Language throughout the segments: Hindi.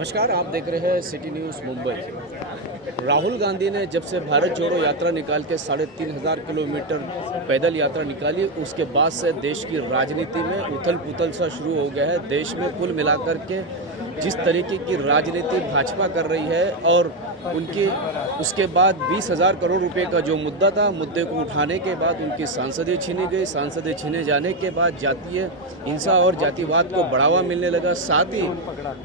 नमस्कार, आप देख रहे हैं सिटी न्यूज़ मुंबई। राहुल गांधी ने जब से भारत जोड़ो यात्रा निकाल के 3,500 किलोमीटर पैदल यात्रा निकाली, उसके बाद से देश की राजनीति में उथल पुथल सा शुरू हो गया है। देश में कुल मिलाकर के जिस तरीके की राजनीति भाजपा कर रही है और उनकी उसके बाद 20,000 करोड़ रुपए का जो मुद्दा था, मुद्दे को उठाने के बाद उनकी सांसदें छीनी गई। सांसदें छीने जाने के बाद जातीय हिंसा और जातिवाद को बढ़ावा मिलने लगा। साथ ही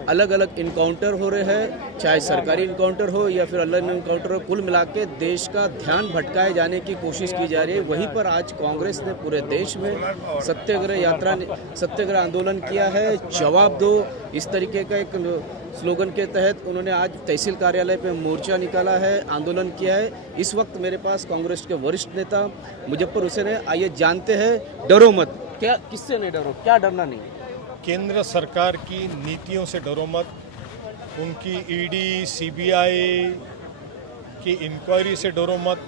अलग अलग इनकाउंटर हो रहे हैं, चाहे सरकारी इनकाउंटर हो या फिर अलग इनकाउंटर हो। कुल मिला के देश का ध्यान भटकाए जाने की कोशिश की जा रही है। वहीं पर आज कांग्रेस ने पूरे देश में सत्याग्रह आंदोलन किया है। जवाब दो, इस तरीके का एक स्लोगन के तहत उन्होंने आज तहसील कार्यालय पे मोर्चा निकाला है, आंदोलन किया है। इस वक्त मेरे पास कांग्रेस के वरिष्ठ नेता मुजफ्फर हुसैन है। आइए जानते हैं, डरो मत, क्या किससे नहीं डरो, क्या डरना नहीं? केंद्र सरकार की नीतियों से डरो मत, उनकी ईडी सीबीआई की इंक्वायरी से डरो मत,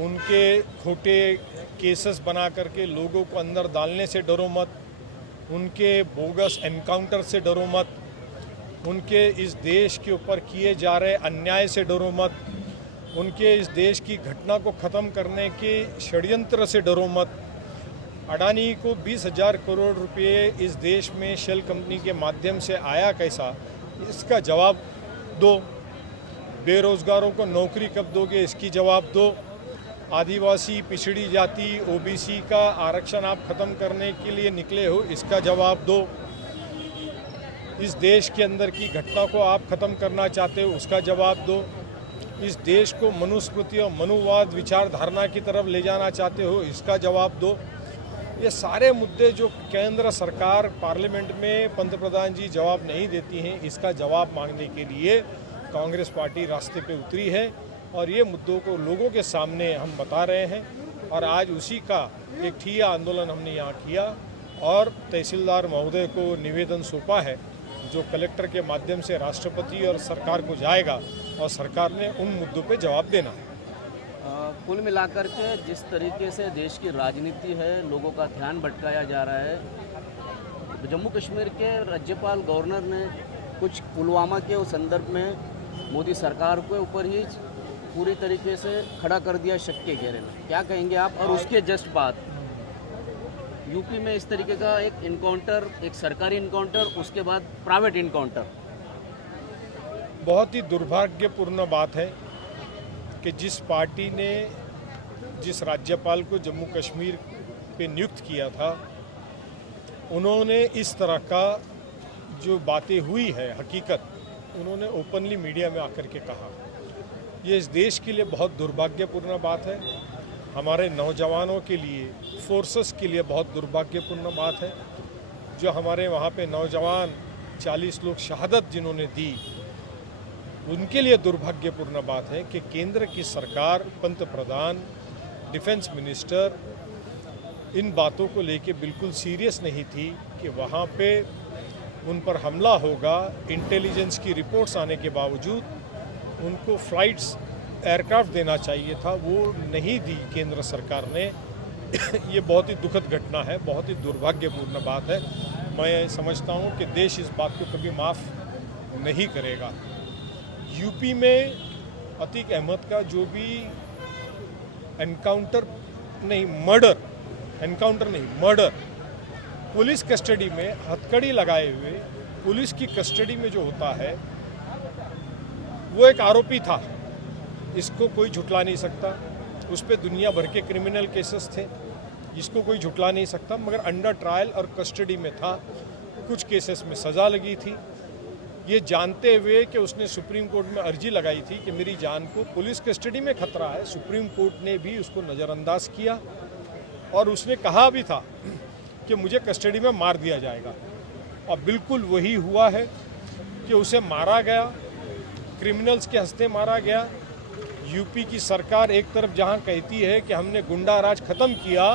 उनके खोटे केसेस बना करके लोगों को अंदर डालने से डरो मत, उनके बोगस एनकाउंटर से डरो मत, उनके इस देश के ऊपर किए जा रहे अन्याय से डरो मत, उनके इस देश की घटना को ख़त्म करने के षड्यंत्र से डरो मत। अडानी को 20,000 करोड़ रुपए इस देश में शेल कंपनी के माध्यम से आया कैसा, इसका जवाब दो। बेरोज़गारों को नौकरी कब दोगे, इसकी जवाब दो। आदिवासी पिछड़ी जाति ओबीसी का आरक्षण आप ख़त्म करने के लिए निकले हो, इसका जवाब दो। इस देश के अंदर की घटना को आप ख़त्म करना चाहते हो, उसका जवाब दो। इस देश को मनुस्मृति और मनुवाद विचारधारा की तरफ ले जाना चाहते हो, इसका जवाब दो। ये सारे मुद्दे जो केंद्र सरकार पार्लियामेंट में पंतप्रधान जी जवाब नहीं देती हैं, इसका जवाब मांगने के लिए कांग्रेस पार्टी रास्ते पे उतरी है और ये मुद्दों को लोगों के सामने हम बता रहे हैं। और आज उसी का एक ठिया आंदोलन हमने यहाँ किया और तहसीलदार महोदय को निवेदन सौंपा है, जो कलेक्टर के माध्यम से राष्ट्रपति और सरकार को जाएगा और सरकार ने उन मुद्दों पे जवाब देना है। कुल मिलाकर के जिस तरीके से देश की राजनीति है, लोगों का ध्यान भटकाया जा रहा है। जम्मू कश्मीर के राज्यपाल गवर्नर ने कुछ पुलवामा के उस संदर्भ में मोदी सरकार के ऊपर ही पूरी तरीके से खड़ा कर दिया शक के घेरे में। क्या कहेंगे आप? और उसके जस्ट बाद यूपी में इस तरीके का एक इनकाउंटर, एक सरकारी इनकाउंटर, उसके बाद प्राइवेट इनकाउंटर। बहुत ही दुर्भाग्यपूर्ण बात है कि जिस पार्टी ने जिस राज्यपाल को जम्मू कश्मीर पे नियुक्त किया था, उन्होंने इस तरह का जो बातें हुई है हकीकत, उन्होंने ओपनली मीडिया में आकर के कहा। ये इस देश के लिए बहुत दुर्भाग्यपूर्ण बात है, हमारे नौजवानों के लिए, फोर्सेस के लिए बहुत दुर्भाग्यपूर्ण बात है। जो हमारे वहाँ पे नौजवान 40 लोग शहादत जिन्होंने दी, उनके लिए दुर्भाग्यपूर्ण बात है कि केंद्र की सरकार, पंतप्रधान, डिफेंस मिनिस्टर इन बातों को लेके बिल्कुल सीरियस नहीं थी कि वहाँ पे उन पर हमला होगा। इंटेलिजेंस की रिपोर्ट्स आने के बावजूद उनको फ्लाइट्स एयरक्राफ्ट देना चाहिए था, वो नहीं दी केंद्र सरकार ने। ये बहुत ही दुखद घटना है, बहुत ही दुर्भाग्यपूर्ण बात है। मैं समझता हूँ कि देश इस बात को कभी माफ़ नहीं करेगा। यूपी में अतीक अहमद का जो भी मर्डर पुलिस कस्टडी में हथकड़ी लगाए हुए पुलिस की कस्टडी में जो होता है, वो एक आरोपी था, इसको कोई झुटला नहीं सकता। उस पर दुनिया भर के क्रिमिनल केसेस थे, इसको कोई झुटला नहीं सकता। मगर अंडर ट्रायल और कस्टडी में था, कुछ केसेस में सज़ा लगी थी। ये जानते हुए कि उसने सुप्रीम कोर्ट में अर्जी लगाई थी कि मेरी जान को पुलिस कस्टडी में खतरा है, सुप्रीम कोर्ट ने भी उसको नज़रअंदाज किया और उसने कहा भी था कि मुझे कस्टडी में मार दिया जाएगा। और बिल्कुल वही हुआ है कि उसे मारा गया, क्रिमिनल्स के हंसते मारा गया। यूपी की सरकार एक तरफ जहां कहती है कि हमने गुंडा राज ख़त्म किया,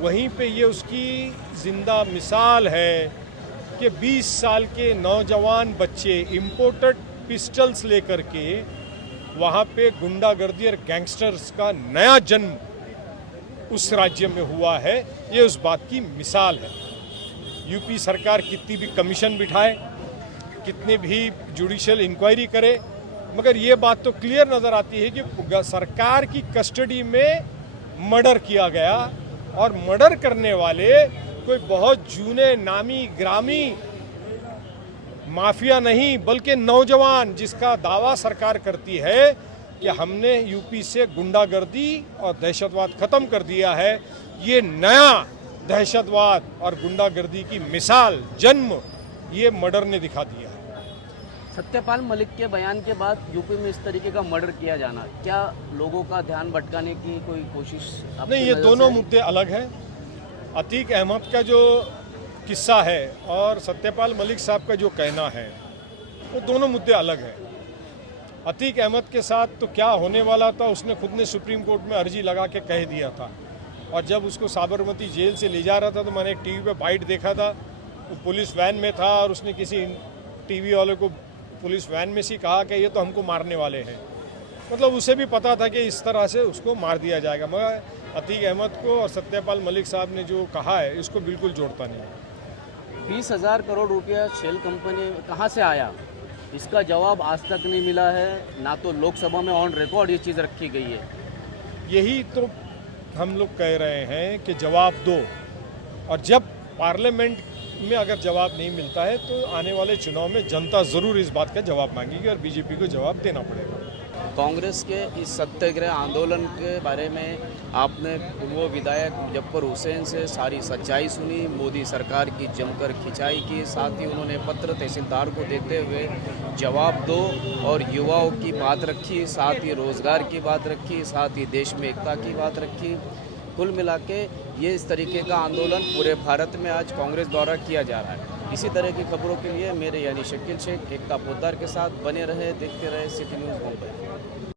वहीं पे ये उसकी ज़िंदा मिसाल है कि 20 साल के नौजवान बच्चे इम्पोर्टेड पिस्टल्स लेकर के वहाँ पे गुंडागर्दी और गैंगस्टर्स का नया जन्म उस राज्य में हुआ है। ये उस बात की मिसाल है। यूपी सरकार कितनी भी कमीशन बिठाए, कितने भी जुडिशियल इंक्वायरी करे, मगर ये बात तो क्लियर नज़र आती है कि सरकार की कस्टडी में मर्डर किया गया और मर्डर करने वाले कोई बहुत जूने नामी ग्रामी माफिया नहीं बल्कि नौजवान, जिसका दावा सरकार करती है कि हमने यूपी से गुंडागर्दी और दहशतवाद खत्म कर दिया है। ये नया दहशतवाद और गुंडागर्दी की मिसाल जन्म ये मर्डर ने दिखा दिया। सत्यपाल मलिक के बयान के बाद यूपी में इस तरीके का मर्डर किया जाना, क्या लोगों का ध्यान भटकाने की कोई कोशिश आपकी नहीं, ये नज़र दोनों से? मुद्दे अलग हैं। अतीक अहमद का जो किस्सा है और सत्यपाल मलिक साहब का जो कहना है, वो दोनों मुद्दे अलग हैं। अतीक अहमद के साथ तो क्या होने वाला था उसने खुद ने सुप्रीम कोर्ट में अर्जी लगा के कह दिया था, और जब उसको साबरमती जेल से ले जा रहा था तो मैंने एक टीवी पे बाइट देखा था, वो पुलिस वैन में था और उसने किसी टीवी वाले को पुलिस वैन में से कहा कि ये तो हमको मारने वाले हैं। मतलब उसे भी पता था कि इस तरह से उसको मार दिया जाएगा, मगर अतीक अहमद को और सत्यपाल मलिक साहब ने जो कहा है इसको बिल्कुल जोड़ता नहीं। 20,000 करोड़ रुपया शेल कंपनी कहाँ से आया, इसका जवाब आज तक नहीं मिला है, ना तो लोकसभा में ऑन रिकॉर्ड ये चीज़ रखी गई है। यही तो हम लोग कह रहे हैं कि जवाब दो, और जब पार्लियामेंट में अगर जवाब नहीं मिलता है तो आने वाले चुनाव में जनता ज़रूर इस बात का जवाब मांगेगी और बीजेपी को जवाब देना पड़ेगा। कांग्रेस के इस सत्याग्रह आंदोलन के बारे में आपने पूर्व विधायक मुजफ्फर हुसैन से सारी सच्चाई सुनी, मोदी सरकार की जमकर खिंचाई की, साथ ही उन्होंने पत्र तहसीलदार को देते हुए जवाब दो और युवाओं की बात रखी, साथ ही रोज़गार की बात रखी, साथ ही देश में एकता की बात रखी। कुल मिला के ये इस तरीके का आंदोलन पूरे भारत में आज कांग्रेस द्वारा किया जा रहा है। इसी तरह की खबरों के लिए मेरे यानी शकील शेख एकता पोद्दार के साथ बने रहे, देखते रहे सिटी न्यूज़ मुंबई।